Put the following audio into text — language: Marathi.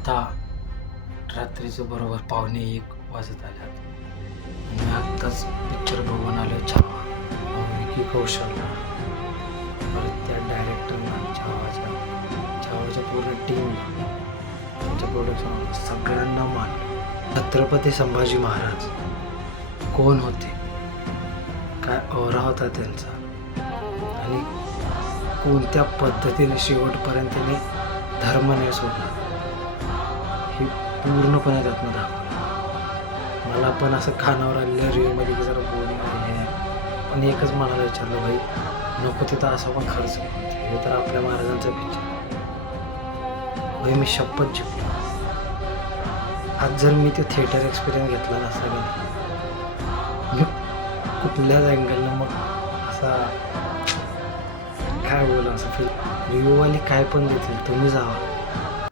आत्ता रात्रीचं बरोबर 1:45 वाजत आल्यात. मी आत्ताच पिक्चर बघून आलो छावा. विकी कौशलला, परत त्या डायरेक्टरना, छावाच्या पूर्ण टीमला, त्यांच्या प्रोडक्शन सगळ्यांना मान. छत्रपती संभाजी महाराज कोण होते, काय ओरा होता त्यांचा, आणि कोणत्या पद्धतीने शेवटपर्यंत त्याने धर्म नाही सोडला हे पूर्णपणे त्यातनं दाखवलं. मला पण असं कानावर आलेलं रिव्ह्यूमध्ये की जरा बोरिंग आहे, पण एकच मनाला विचारलं, भाई नको तिथं असा पण खर्च करतो, हे तर आपल्या महाराजांचा पिक्चर. भाई मी शपथ जिंकलो. आज जर मी ते थिएटर एक्सपिरियन्स घेतला नसता मी कुठल्याच अँगलनं मग असा काय बोला असं फील. रिव्ह्यूवाली काय पण देतील, तुम्ही जावा,